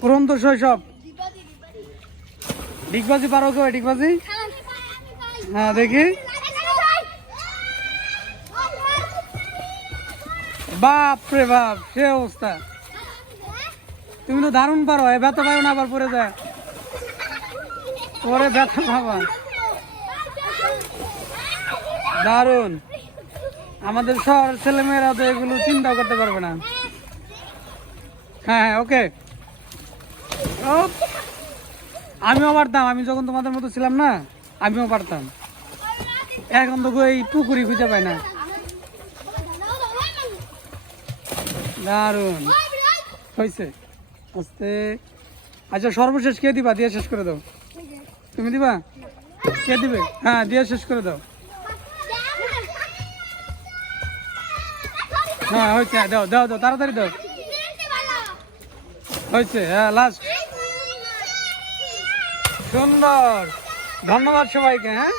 পুরন্ত শৈশব। ডিগবাজি পারো কেউ ডিগবাজি? হ্যাঁ দেখি। বাপ রে বাপ, সে অবস্থা। তুমি তো দারুণ পারো, এ ব্যথা পাও না আবার পরে যায়। পরে ব্যথা পাবা। দারুণ। আমাদের শহরের ছেলেমেয়েরা তো এগুলো চিন্তাও করতে পারবে না। হ্যাঁ হ্যাঁ ওকে। আমিও পারতাম, আমি যখন তোমাদের মতো ছিলাম না, আমিও পারতাম। এখন তো এই পুকুরি খুঁজে পাই না। দারুণ। হয়েছে আস্তে। আচ্ছা সর্বশেষ কে দিবা? দিয়ে শেষ করে দাও। তুমি দিবা? কে দিবে? হ্যাঁ দিয়ে শেষ করে দাও। হ্যাঁ হয়েছে দাও দাও দাও, তাড়াতাড়ি দাও। হয়েছে হ্যাঁ লাস্ট সুন্দর। ধন্যবাদ সবাইকে হ্যাঁ?